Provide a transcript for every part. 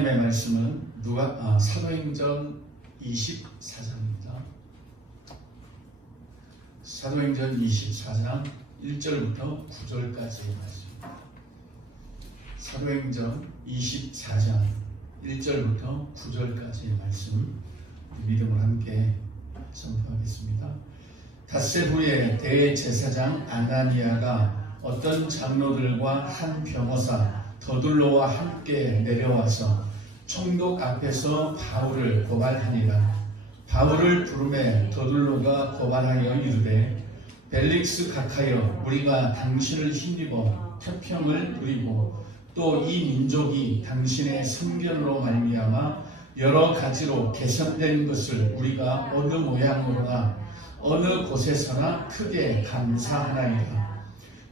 하나님의 말씀은 사도행전 24장입니다. 사도행전 24장 1절부터 9절까지의 말씀입니다. 사도행전 24장 1절부터 9절까지의 말씀 믿음을 함께 선포하겠습니다. 닷새 후에 대제사장 아나니아가 어떤 장로들과 한 변호사 더둘로와 함께 내려와서 총독 앞에서 바울을 고발하니라. 바울을 부르매 더둘로가 고발하여 이르되 벨릭스 각하여 우리가 당신을 힘입어 태평을 누리고 또 이 민족이 당신의 선견으로 말미암아 여러 가지로 개선된 것을 우리가 어느 모양으로나 어느 곳에서나 크게 감사하나이다.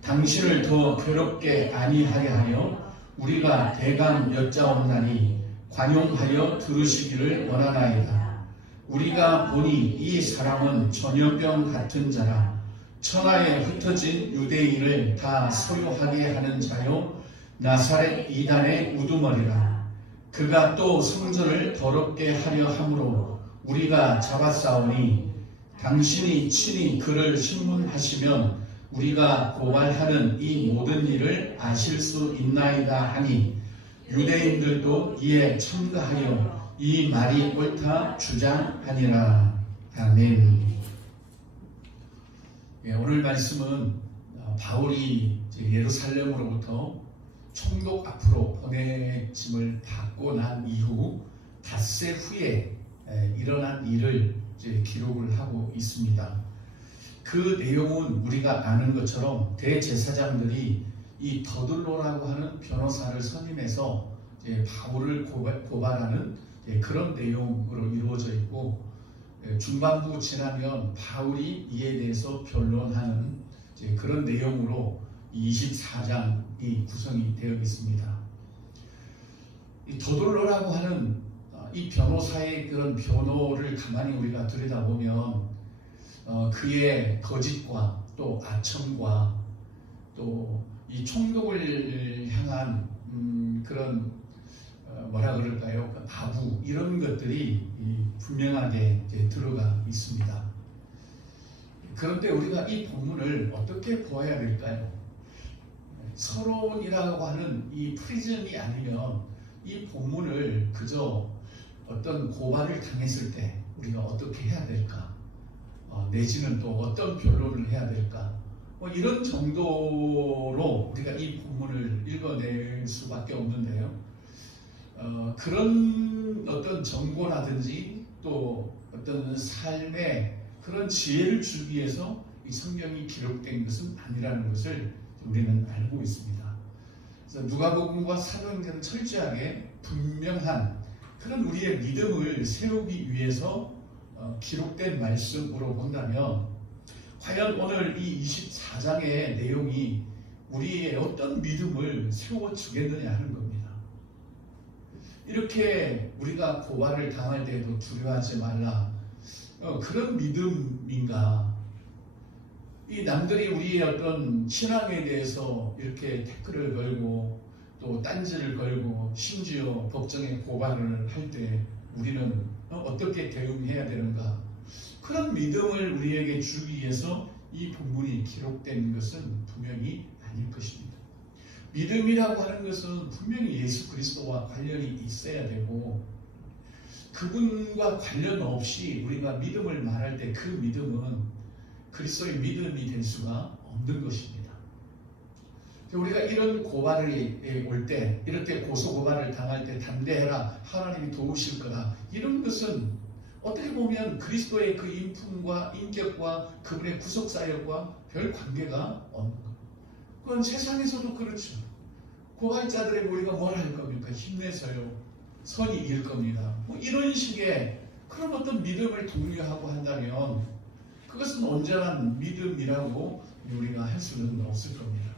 당신을 더 괴롭게 아니하게 하여 우리가 대강 여짜옵나니 관용하여 들으시기를 원하나이다. 우리가 보니 이 사람은 전염병 같은 자라 천하에 흩어진 유대인을 다 소유하게 하는 자요 나사렛 이단의 우두머리라. 그가 또 성전을 더럽게 하려 함으로 우리가 잡았사오니 당신이 친히 그를 신문하시면 우리가 고발하는 이 모든 일을 아실 수 있나이다 하니 유대인들도 이에 참가하여 이 말이 옳다 주장하니라. 아멘. 오늘 말씀은 바울이 예루살렘으로부터 총독 앞으로 보내짐을 받고 난 이후 닷새 후에 일어난 일을 기록을 하고 있습니다. 그 내용은 우리가 아는 것처럼 대제사장들이 이 더둘로라고 하는 변호사를 선임해서 바울을 고발하는 그런 내용으로 이루어져 있고, 중반부 지나면 바울이 이에 대해서 변론하는 그런 내용으로 24장이 구성이 되어 있습니다. 이 더둘로라고 하는 이 변호사의 그런 변호를 가만히 우리가 들여다보면 그의 거짓과 또 아첨과 또 이 총독을 향한 그런 뭐라 그럴까요? 아부 이런 것들이 분명하게 들어가 있습니다. 그런데 우리가 이 본문을 어떻게 보아야 될까요? 서론이라고 하는 이 프리즘이 아니면 이 본문을 그저 어떤 고발을 당했을 때 우리가 어떻게 해야 될까? 내지는 또 어떤 변론을 해야 될까? 이런 정도로 우리가 이 본문을 읽어낼 수밖에 없는데요. 그런 어떤 정보라든지 또 어떤 삶의 그런 지혜를 주기 위해서 이 성경이 기록된 것은 아니라는 것을 우리는 알고 있습니다. 그래서 누가복음과 사도행전은 철저하게 분명한 그런 우리의 믿음을 세우기 위해서 기록된 말씀으로 본다면 과연 오늘 이 24장의 내용이 우리의 어떤 믿음을 세워주겠느냐 하는 겁니다. 이렇게 우리가 고발을 당할 때도 두려워하지 말라. 그런 믿음인가? 이 남들이 우리의 어떤 신앙에 대해서 이렇게 댓글을 걸고 또 딴지를 걸고 심지어 법정에 고발을 할 때 우리는 어떻게 대응해야 되는가? 그런 믿음을 우리에게 주기 위해서 이 본문이 기록된 것은 분명히 아닐 것입니다. 믿음이라고 하는 것은 분명히 예수 그리스도와 관련이 있어야 되고 그분과 관련 없이 우리가 믿음을 말할 때 그 믿음은 그리스도의 믿음이 될 수가 없는 것입니다. 우리가 이런 고발이 올 때, 이렇게 고소고발을 당할 때 담대해라, 하나님이 도우실 거다, 이런 것은 어떻게 보면 그리스도의 그 인품과 인격과 그분의 구속사역과 별 관계가 없는 것. 그건 세상에서도 그렇죠. 고발자들에게 우리가 뭘 할 겁니까? 힘내서요. 선이 이길 겁니다. 이런 식의 그런 어떤 믿음을 독려하고 한다면 그것은 온전한 믿음이라고 우리가 할 수는 없을 겁니다.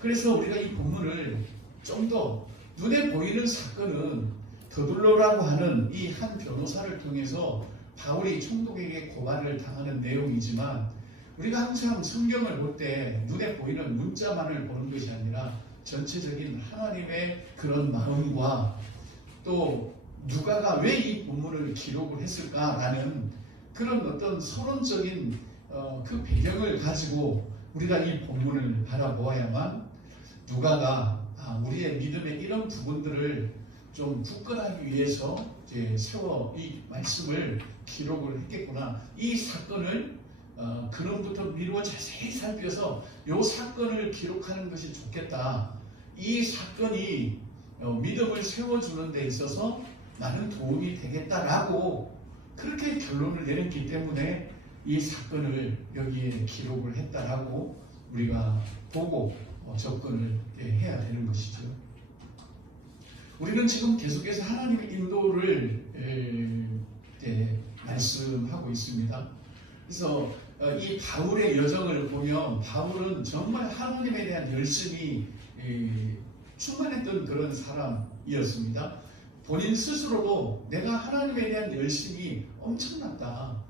그래서 우리가 이 본문을 좀 더 눈에 보이는 사건은 더둘로라고 하는 이 한 변호사를 통해서 바울이 총독에게 고발을 당하는 내용이지만 우리가 항상 성경을 볼 때 눈에 보이는 문자만을 보는 것이 아니라 전체적인 하나님의 그런 마음과 또 누가가 왜 이 본문을 기록을 했을까라는 그런 어떤 서론적인 그 배경을 가지고 우리가 이 본문을 바라보아야만 누가가 우리의 믿음의 이런 부분들을 좀 굳건하기 위해서 이제 세워 이 말씀을 기록을 했겠구나. 이 사건을 근원부터 미루어 자세히 살펴서 이 사건을 기록하는 것이 좋겠다. 이 사건이 믿음을 세워주는 데 있어서 많은 도움이 되겠다라고 그렇게 결론을 내렸기 때문에 이 사건을 여기에 기록을 했다라고 우리가 보고 접근을 해야 되는 것이죠. 우리는 지금 계속해서 하나님의 인도를 말씀하고 있습니다. 그래서 이 바울의 여정을 보면 바울은 정말 하나님에 대한 열심이 충만했던 그런 사람이었습니다. 본인 스스로도 내가 하나님에 대한 열심이 엄청났다.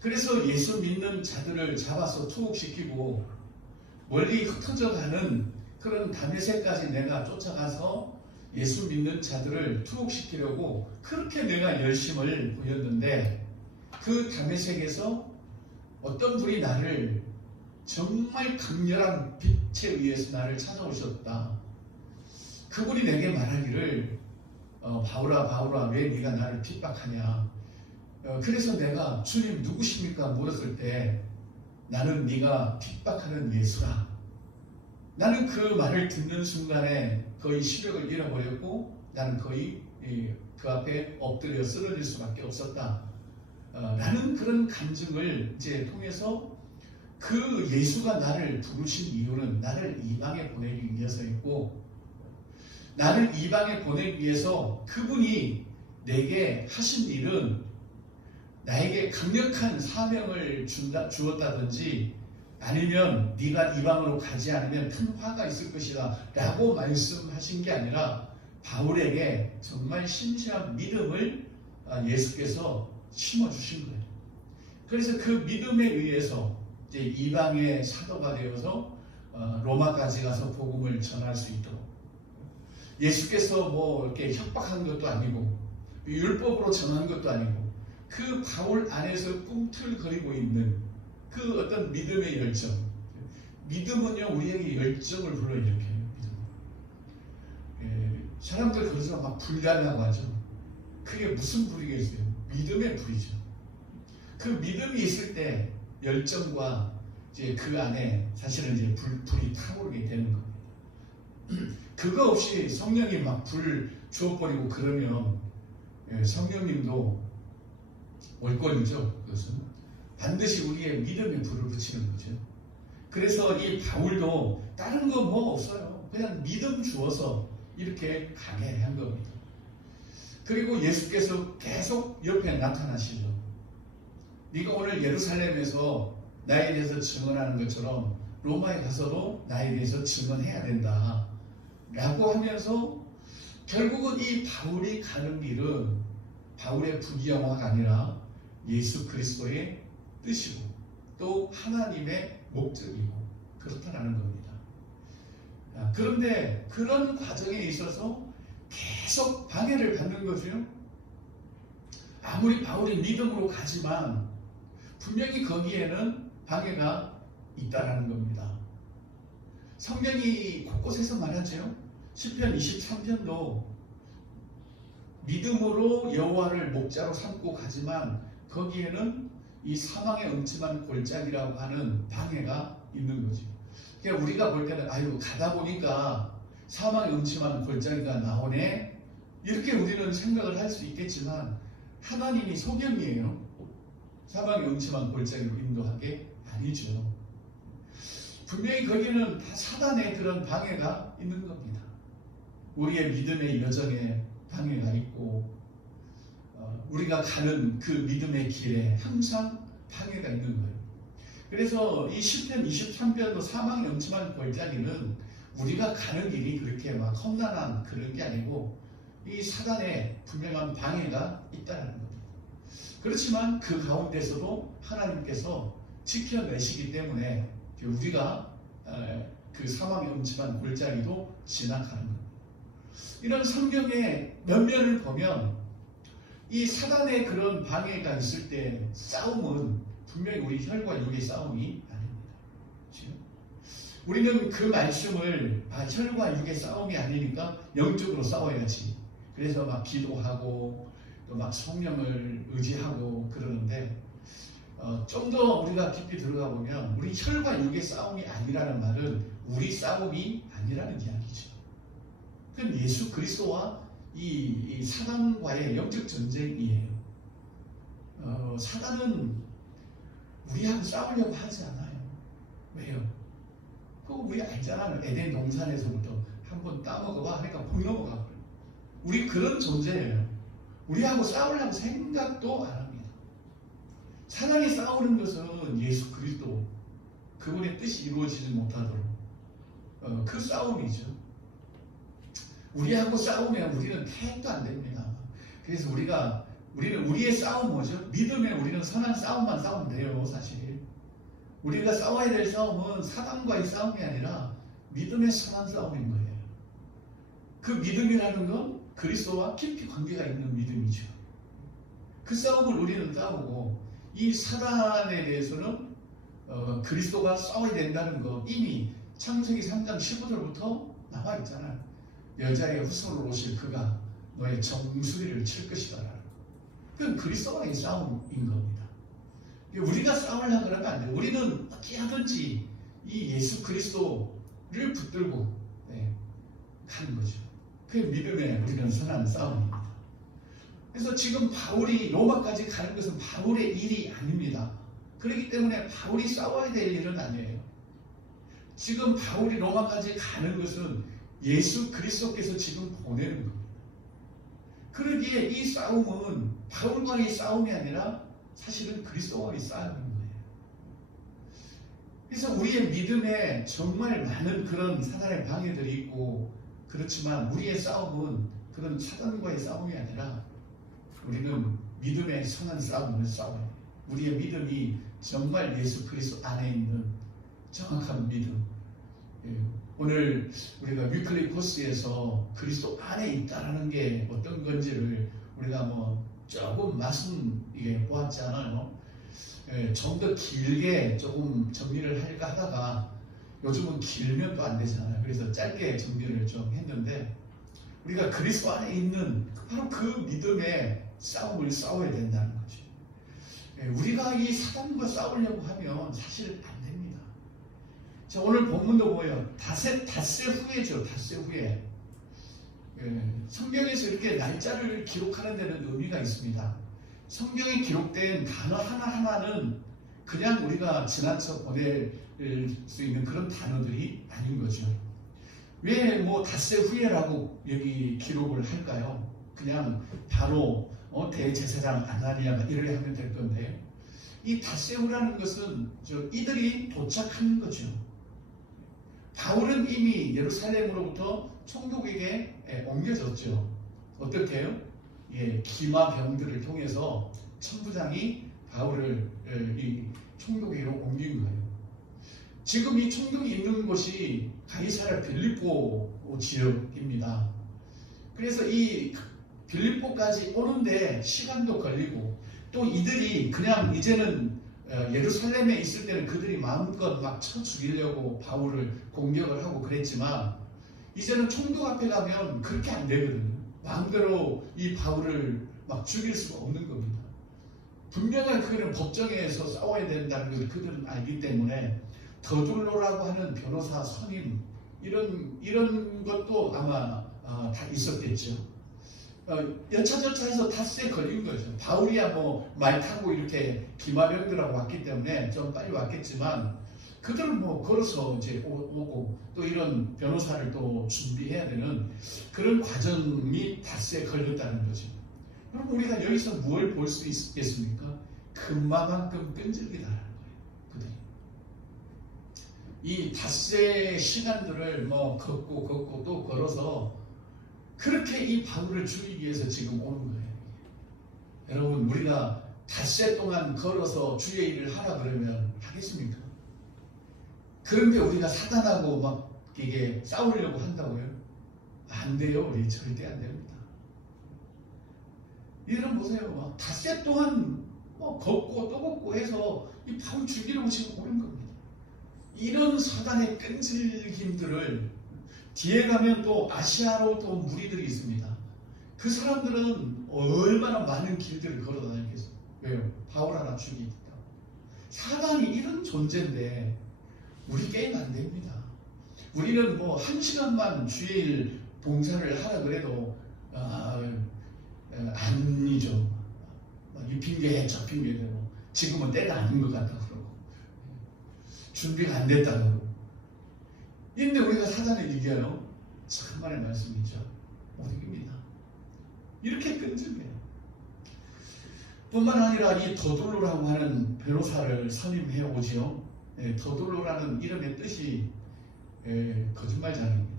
그래서 예수 믿는 자들을 잡아서 투옥시키고 멀리 흩어져 가는 그런 다메섹까지 내가 쫓아가서 예수 믿는 자들을 투옥시키려고 그렇게 내가 열심을 보였는데 그 다메섹에서 어떤 분이 나를 정말 강렬한 빛에 의해서 나를 찾아오셨다. 그분이 내게 말하기를 바울아 바울아 왜 네가 나를 핍박하냐. 그래서 내가 주님 누구십니까 물었을 때 나는 네가 핍박하는 예수라. 나는 그 말을 듣는 순간에 거의 시력을 잃어버렸고 나는 거의 그 앞에 엎드려 쓰러질 수밖에 없었다. 라는 그런 간증을 이제 통해서 그 예수가 나를 부르신 이유는 나를 이방에 보내기 위해서였고 나를 이방에 보내기 위해서 그분이 내게 하신 일은 나에게 강력한 사명을 주었다든지 아니면 네가 이방으로 가지 않으면 큰 화가 있을 것이다 라고 말씀하신 게 아니라 바울에게 정말 심시한 믿음을 예수께서 심어주신 거예요. 그래서 그 믿음에 의해서 이제 이방의 사도가 되어서 로마까지 가서 복음을 전할 수 있도록 예수께서 뭐 이렇게 협박한 것도 아니고 율법으로 정한 것도 아니고 그 바울 안에서 꿈틀거리고 있는 그 어떤 믿음의 열정. 믿음은요 우리에게 열정을 불러일으켜요. 사람들 거기서 막 불달라고 하죠. 그게 무슨 불이겠어요? 믿음의 불이죠. 그 믿음이 있을 때 열정과 이제 그 안에 사실은 이제 불이 타오르게 되는 겁니다. 그거 없이 성령이 막 불 주어버리고 그러면 성령님도 올권이죠. 그것은 반드시 우리의 믿음에 불을 붙이는 거죠. 그래서 이 바울도 다른 거 뭐 없어요. 그냥 믿음 주어서 이렇게 가게 한 겁니다. 그리고 예수께서 계속 옆에 나타나시죠. 네가 오늘 예루살렘에서 나에 대해서 증언하는 것처럼 로마에 가서도 나에 대해서 증언해야 된다 라고 하면서 결국은 이 바울이 가는 길은 바울의 부귀영화가 아니라 예수 그리스도의 뜻이고 또 하나님의 목적이고 그렇다라는 겁니다. 그런데 그런 과정에 있어서 계속 방해를 받는 거죠. 아무리 바울이 믿음으로 가지만 분명히 거기에는 방해가 있다라는 겁니다. 성경이 곳곳에서 말하죠. 시편 23편도 믿음으로 여호와를 목자로 삼고 가지만 거기에는 이 사망의 음침한 골짜기라고 하는 방해가 있는 거죠. 그러니까 우리가 볼 때는 아유 가다 보니까 사망의 음침한 골짜기가 나오네 이렇게 우리는 생각을 할 수 있겠지만 하나님이 소경이에요. 사망의 음침한 골짜기로 인도하게 아니죠. 분명히 거기는 다 사단의 그런 방해가 있는 겁니다. 우리의 믿음의 여정에 방해가 있고 우리가 가는 그 믿음의 길에 항상 방해가 있는 거예요. 그래서 이 시편 23편도 사망의 음침한 골짜기는 우리가 가는 길이 그렇게 막 험난한 그런 게 아니고 이 사단의 분명한 방해가 있다는 겁니다. 그렇지만 그 가운데서도 하나님께서 지켜내시기 때문에 우리가 그 사망의 음침한 골짜기도 지나가는 겁니다. 이런 성경의 면면을 보면 이 사단의 그런 방해가 있을 때 싸움은 분명히 우리 혈과 육의 싸움이 아닙니다. 지금 우리는 그 말씀을 혈과 육의 싸움이 아니니까 영적으로 싸워야지. 그래서 막 기도하고 또 막 성령을 의지하고 그러는데 좀 더 우리가 깊이 들어가 보면 우리 혈과 육의 싸움이 아니라는 말은 우리 싸움이 아니라는 이야기죠. 그건 예수 그리스도와 이 사단과의 영적 전쟁이에요. 사단은 우리하고 싸우려고 하지 않아요. 왜요? 그거 우리 알잖아요. 에덴 동산에서부터 한번 따먹어봐 하니까 못 넘어가. 우리 그런 존재예요. 우리하고 싸우려고 생각도 안 합니다. 사단이 싸우는 것은 예수 그리스도 그분의 뜻이 이루어지지 못하도록 그 싸움이죠. 우리하고 싸우면 우리는 택도 안 됩니다. 그래서 우리는 우리의 싸움 뭐죠? 믿음에 우리는 선한 싸움만 싸우면 돼요. 사실 우리가 싸워야 될 싸움은 사단과의 싸움이 아니라 믿음의 선한 싸움인 거예요. 그 믿음이라는 건 그리스도와 깊이 관계가 있는 믿음이죠. 그 싸움을 우리는 싸우고 이 사단에 대해서는 그리스도가 싸워야 된다는 거 이미 창세기 3장 15절부터 나와 있잖아요. 여자의 후손으로 오실 그가 너의 정수리를 칠 것이다. 그건 그리스도와의 싸움인 겁니다. 우리가 싸우려고 그러면 안 돼요. 우리는 어떻게 하든지 이 예수 그리스도를 붙들고 가는 거죠. 그 믿음에 우리는 선한 싸움입니다. 그래서 지금 바울이 로마까지 가는 것은 바울의 일이 아닙니다. 그렇기 때문에 바울이 싸워야 될 일은 아니에요. 지금 바울이 로마까지 가는 것은 예수 그리스도께서 지금 보내는 겁니다. 그러기에 이 싸움은 바울과의 싸움이 아니라 사실은 그리스도와의 싸움인 거예요. 그래서 우리의 믿음에 정말 많은 그런 사단의 방해들이 있고 그렇지만 우리의 싸움은 그런 사단과의 싸움이 아니라 우리는 믿음의 선한 싸움을 싸워요. 우리의 믿음이 정말 예수 그리스도 안에 있는 정확한 믿음. 오늘 우리가 위클리 코스에서 그리스도 안에 있다라는 게 어떤 건지를 우리가 조금 말씀 보았잖아요. 좀 더 길게 조금 정리를 할까 하다가 요즘은 길면 또 안 되잖아요. 그래서 짧게 정리를 좀 했는데 우리가 그리스도 안에 있는 바로 그 믿음의 싸움을 싸워야 된다는 거죠. 우리가 이 사단과 싸우려고 하면 사실 안 됩니다. 자, 오늘 본문도 뭐예요? 닷새 후에죠. 닷새 후에. 성경에서 이렇게 날짜를 기록하는 데는 의미가 있습니다. 성경에 기록된 단어 하나하나는 그냥 우리가 지나쳐 보낼 수 있는 그런 단어들이 아닌 거죠. 왜 닷새 후에라고 여기 기록을 할까요? 그냥 바로 대제사장 아나니아가 일을 하면 될 건데 이 닷새 후라는 것은 이들이 도착하는 거죠. 바울은 이미 예루살렘으로부터 총독에게 옮겨졌죠. 어떻게 해요? 기마병들을 통해서 천부장이 바울을 이 총독에게로 옮긴 거예요. 지금 이 총독이 있는 곳이 가이사랴 빌립보 지역입니다. 그래서 이 빌립보까지 오는데 시간도 걸리고 또 이들이 그냥 이제는 예루살렘에 있을 때는 그들이 마음껏 막 쳐 죽이려고 바울을 공격을 하고 그랬지만 이제는 총독 앞에 가면 그렇게 안 되거든요. 마음대로 이 바울을 막 죽일 수가 없는 겁니다. 분명한 그들은 법정에서 싸워야 된다는 걸 그들은 알기 때문에 더둘로라고 하는 변호사 선임 이런 것도 아마 다 있었겠죠. 여차저차해서 닷새 걸린 거죠. 바울이야 말 타고 이렇게 기마병들하고 왔기 때문에 좀 빨리 왔겠지만 그들은 걸어서 이제 오고 또 이런 변호사를 또 준비해야 되는 그런 과정이 닷새 걸렸다는 거죠. 그럼 우리가 여기서 무엇을 볼 수 있겠습니까? 금마만큼 끈질기다라는 거예요. 그들이 이 닷새 시간들을 걷고 또 걸어서 그렇게 이 바울을 죽이기 위해서 지금 오는 거예요. 여러분 우리가 닷새 동안 걸어서 주의 일을 하라 그러면 하겠습니까? 그런데 우리가 사단하고 막 이게 싸우려고 한다고요? 안 돼요. 우리 절대 안 됩니다. 여러분 보세요. 닷새 동안 걷고 또 걷고 해서 이 바울 죽이려고 지금 오는 겁니다. 이런 사단의 끈질김들을 뒤에 가면 또 아시아로 또 무리들이 있습니다. 그 사람들은 얼마나 많은 길들을 걸어 다니겠어요. 왜요? 바울 하나 죽이기 때문에. 사단이 이런 존재인데 우리 게임 안 됩니다. 우리는 뭐 1시간만 주일 봉사를 하라 그래도 아니죠. 이 핑계 저 핑계 대고 지금은 때가 아닌 것 같다 그러고 준비가 안 됐다 그러고. 근데 우리가 사단을 이겨요? 참말의 말씀이죠. 못 이깁니다. 이렇게 끈질겨요. 뿐만 아니라 이 더둘로라고 하는 변호사를 선임해 오지요. 더둘로라는 이름의 뜻이 거짓말장입니다.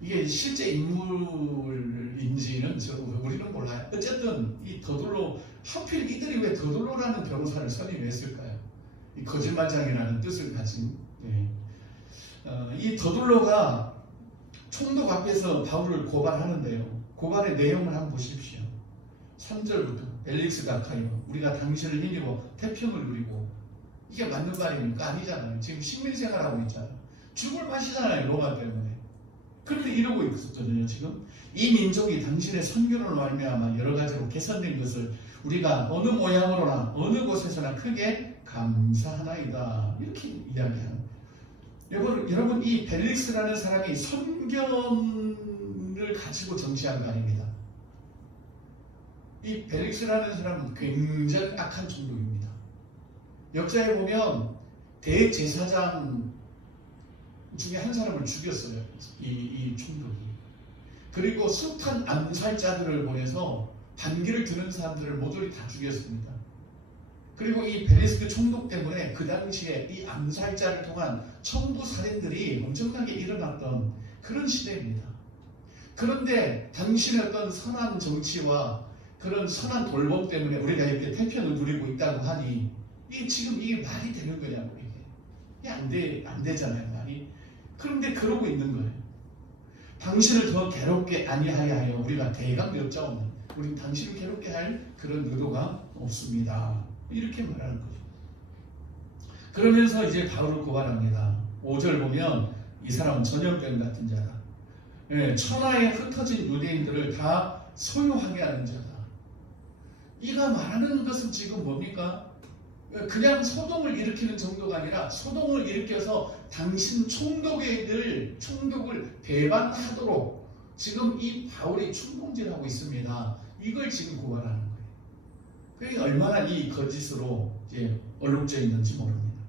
이게 실제 인물인지는 우리는 몰라요. 어쨌든 이 더둘로, 하필 이들이 왜 더둘로라는 변호사를 선임했을까요? 이 거짓말장이라는 뜻을 가진. 이 더둘로가 총독 앞에서 바울을 고발하는데요. 고발의 내용을 한번 보십시오. 3절부터 벨릭스가 가요. 우리가 당신을 힘입어 태평을 누리고. 이게 맞는 말입니까? 아니잖아요. 지금 식민생활하고 있잖아요. 죽을 맛이잖아요. 로마 때문에. 그런데 이러고 있었거든요. 지금 이 민족이 당신의 선교를 말미암아 여러 가지로 개선된 것을 우리가 어느 모양으로나 어느 곳에서나 크게 감사하나이다. 이렇게 이야기하는 거예요. 여러분 이 벨릭스라는 사람이 선견을 가지고 정치한 거 아닙니다. 이 벨릭스라는 사람은 굉장히 악한 종족입니다. 역사에 보면 대제사장 중에 한 사람을 죽였어요. 이 총독이. 그리고 숱한 암살자들을 보내서 반기를 드는 사람들을 모조리 다 죽였습니다. 그리고 이 벨릭스 총독 때문에 그 당시에 이 암살자를 통한 청부 살인들이 엄청나게 일어났던 그런 시대입니다. 그런데 당신의 어떤 선한 정치와 그런 선한 돌봄 때문에 우리가 이렇게 태평을 누리고 있다고 하니 지금 이게 말이 되는 거냐고. 이게 안 되잖아요. 말이. 그런데 그러고 있는 거예요. 당신을 더 괴롭게 아니하여 하여 우리가 대강 역자 없는, 우리는 당신을 괴롭게 할 그런 의도가 없습니다. 이렇게 말하는 거죠. 그러면서 이제 바울을 고발합니다. 5절 보면 이 사람은 전염병 같은 자다. 천하에 흩어진 유대인들을 다 소유하게 하는 자다. 이가 말하는 것은 지금 뭡니까? 그냥 소동을 일으키는 정도가 아니라 소동을 일으켜서 당신 총독을 배반하도록 지금 이 바울이 충동질하고 있습니다. 이걸 지금 고발하는 거예요. 그게 얼마나 이 거짓으로 이제 얼룩져 있는지 모릅니다.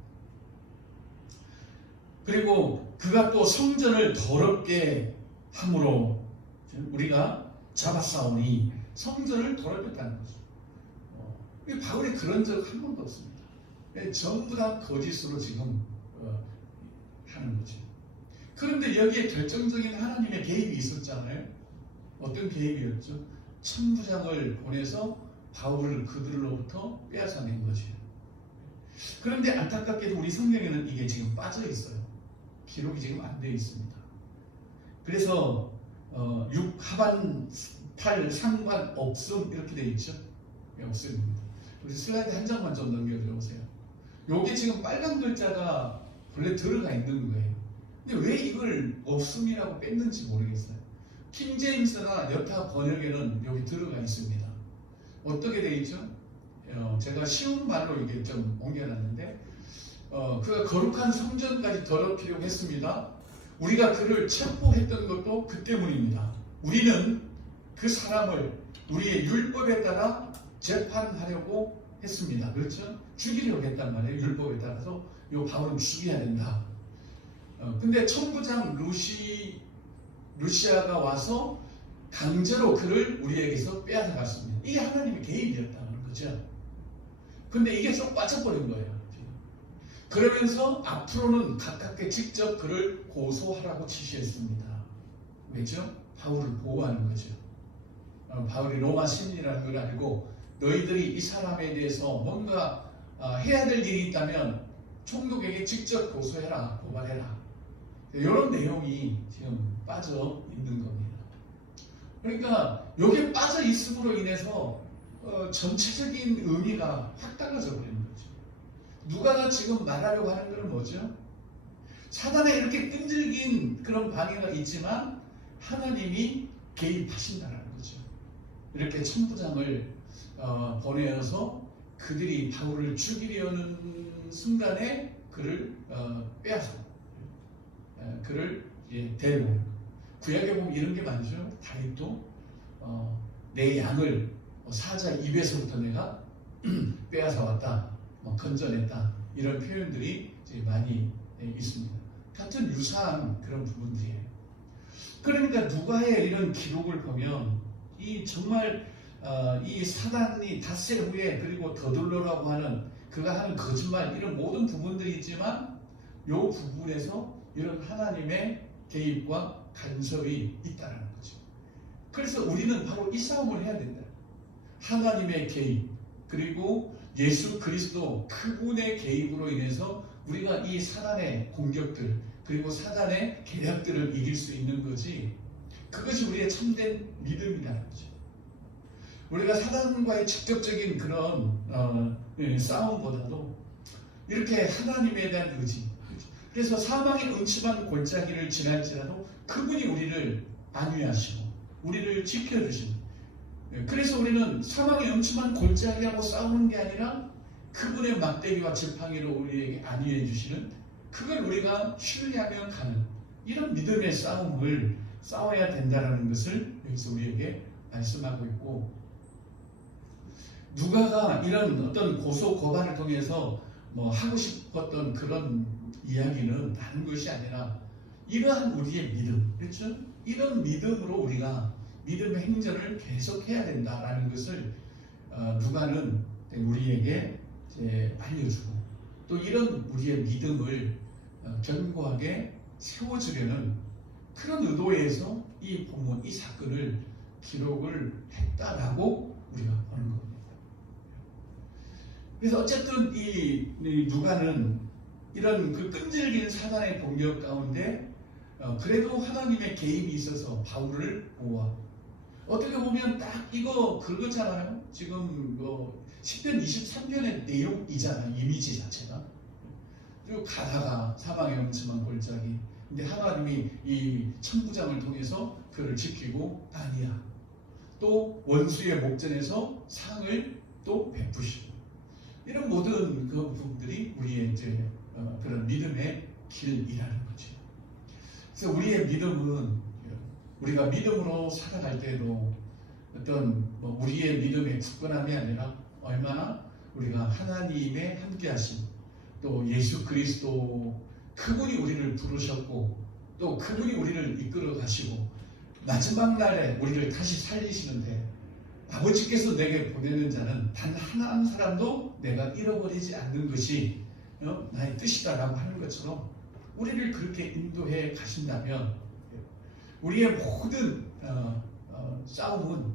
그리고 그가 또 성전을 더럽게 함으로 우리가 잡아싸우니 성전을 더럽혔다는 거죠. 바울이 그런 적 한 번도 없습니다. 전부 다 거짓으로 지금 하는 거죠. 그런데 여기에 결정적인 하나님의 개입이 있었잖아요. 어떤 개입이었죠? 천부장을 보내서 바울을 그들로부터 빼앗아낸 거죠. 그런데 안타깝게도 우리 성경에는 이게 지금 빠져 있어요. 기록이 지금 안 되어 있습니다. 그래서 6 하반 8 상관 없음 이렇게 되어 있죠. 없음입니다. 우리 슬라이드 한 장만 좀 넘겨주세요. 요게 지금 빨간 글자가 원래 들어가 있는 거예요. 근데 왜 이걸 없음이라고 뺐는지 모르겠어요. 킹제임스나 여타 번역에는 여기 들어가 있습니다. 어떻게 되어 있죠? 제가 쉬운 말로 이게 좀 옮겨놨는데 그가 거룩한 성전까지 더럽히려고 했습니다. 우리가 그를 체포했던 것도 그 때문입니다. 우리는 그 사람을 우리의 율법에 따라 재판하려고 했습니다. 그렇죠? 죽이려고 했단 말이에요. 율법에 따라서 이 바울은 죽여야 된다. 근데 천부장 루시아가 와서 강제로 그를 우리에게서 빼앗아갔습니다. 이게 하나님의 개입이었다는 거죠. 근데 이게 쏙 빠져버린 거예요. 그러면서 앞으로는 가깝게 직접 그를 고소하라고 지시했습니다. 왜죠? 바울을 보호하는 거죠. 바울이 로마 시민이라는 걸 알고 너희들이 이 사람에 대해서 뭔가 해야 될 일이 있다면 총독에게 직접 고소해라, 고발해라. 이런 내용이 지금 빠져 있는 겁니다. 그러니까 여기에 빠져 있음으로 인해서 전체적인 의미가 확 달라져 버리는 거죠. 누가가 지금 말하려고 하는 것은 뭐죠? 사단에 이렇게 끈질긴 그런 방해가 있지만 하나님이 개입하신다는 거죠. 이렇게 천부장을 보내어서 그들이 바울을 죽이려는 순간에 그를 빼앗아 그를 데려오는 거예요. 구약에 보면 이런 게 많죠. 다윗도 내 양을 사자 입에서부터 내가 빼앗아 왔다, 건져냈다, 이런 표현들이 이제 많이 있습니다. 같은 유사한 그런 부분들이에요. 그러니까 누가의 이런 기록을 보면 이 정말 이 사단이 닷새 후에 그리고 더둘러라고 하는 그가 하는 거짓말, 이런 모든 부분들이 있지만 이 부분에서 이런 하나님의 개입과 간섭이 있다는 거죠. 그래서 우리는 바로 이 싸움을 해야 된다. 하나님의 개입, 그리고 예수 그리스도 그분의 개입으로 인해서 우리가 이 사단의 공격들, 그리고 사단의 계략들을 이길 수 있는 거지, 그것이 우리의 참된 믿음이라는 거죠. 우리가 사단과의 직접적인 그런 싸움보다도 이렇게 하나님에 대한 의지, 그래서 사망의 음침한 골짜기를 지날지라도 그분이 우리를 안위하시고 우리를 지켜주시는, 그래서 우리는 사망의 음침한 골짜기하고 싸우는 게 아니라 그분의 막대기와 지팡이로 우리에게 안위해 주시는, 그걸 우리가 신뢰하며 가는 이런 믿음의 싸움을 싸워야 된다는 것을 여기서 우리에게 말씀하고 있고, 누가가 이런 어떤 고소 고발을 통해서 하고 싶었던 그런 이야기는 다른 것이 아니라 이러한 우리의 믿음, 그렇죠? 이런 믿음으로 우리가 믿음의 행전을 계속해야 된다라는 것을 누가는 우리에게 이제 알려주고, 또 이런 우리의 믿음을 견고하게 세워주려는 그런 의도에서 이 본문, 이 사건을 기록을 했다라고 우리가 보는 겁니다. 그래서 어쨌든 이 누가는 이런 그 끈질긴 사단의 공격 가운데 그래도 하나님의 개입이 있어서 바울을 보호하고, 어떻게 보면 딱 이거 그거잖아요. 지금 시편 23편의 내용이잖아요. 이미지 자체가. 그리고 가다가 사망의 음침한 골짜기, 근데 하나님이 이 천부장을 통해서 그를 지키고 아니야, 또 원수의 목전에서 상을 또 베푸시고, 이런 모든 그 부분들이 우리의 이제 그런 믿음의 길이라는 거죠. 그래서 우리의 믿음은, 우리가 믿음으로 살아갈 때도 어떤 우리의 믿음의 굳건함이 아니라 얼마나 우리가 하나님의 함께하심, 또 예수 그리스도 그분이 우리를 부르셨고 또 그분이 우리를 이끌어 가시고 마지막 날에 우리를 다시 살리시는데, 아버지께서 내게 보내는 자는 단 하나 한 사람도 내가 잃어버리지 않는 것이 나의 뜻이다라고 하는 것처럼 우리를 그렇게 인도해 가신다면 우리의 모든 싸움은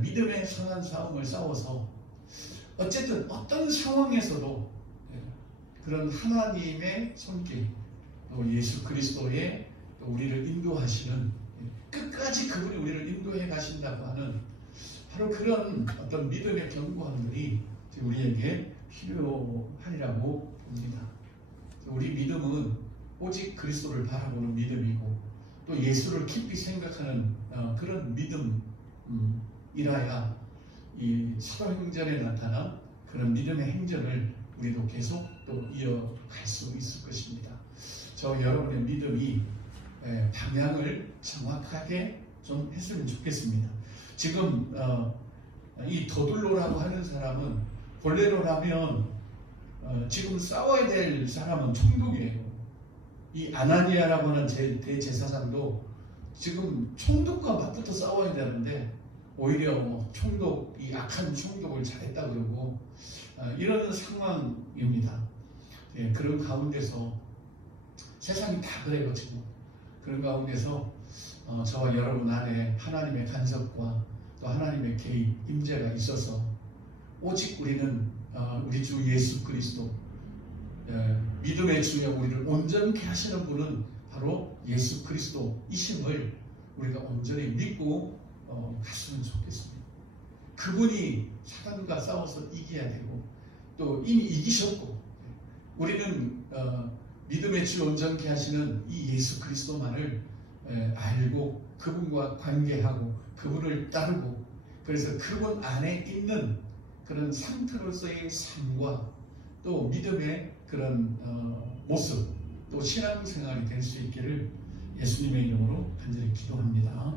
믿음의 선한 싸움을 싸워서 어쨌든 어떤 상황에서도 그런 하나님의 손길, 또 예수 그리스도의 또 우리를 인도하시는, 끝까지 그분이 우리를 인도해 가신다고 하는 바로 그런 어떤 믿음의 견고함들이 우리에게 필요하리라고 봅니다. 우리 믿음은 오직 그리스도를 바라보는 믿음이고 또 예수를 깊이 생각하는 그런 믿음이라야 이 사도행전에 나타난 그런 믿음의 행전을 우리도 계속 또 이어갈 수 있을 것입니다. 저 여러분의 믿음이 방향을 정확하게 좀 했으면 좋겠습니다. 지금 이 더둘로라고 하는 사람은 본래로라면 지금 싸워야 될 사람은 총독이에요. 이 아나니아라고 하는 대제사장도 지금 총독과 맞붙어 싸워야 되는데 오히려 총독, 이 악한 총독을 잘했다 그러고 이런 상황입니다. 그런 가운데서 세상이 다 그래요 지금. 그런 가운데서 저와 여러분 안에 하나님의 간섭과 또 하나님의 개입, 임재가 있어서 오직 우리는 우리 주 예수 그리스도, 믿음의 주여 우리를 온전케 하시는 분은 바로 예수 그리스도이심을 우리가 온전히 믿고 갔으면 좋겠습니다. 그분이 사단과 싸워서 이겨야 되고 또 이미 이기셨고 우리는 믿음의 주 온전케 하시는 이 예수 그리스도만을 알고 그분과 관계하고 그분을 따르고 그래서 그분 안에 있는 그런 상태로서의 삶과 또 믿음의 그런 모습 또 신앙생활이 될 수 있기를 예수님의 이름으로 간절히 기도합니다.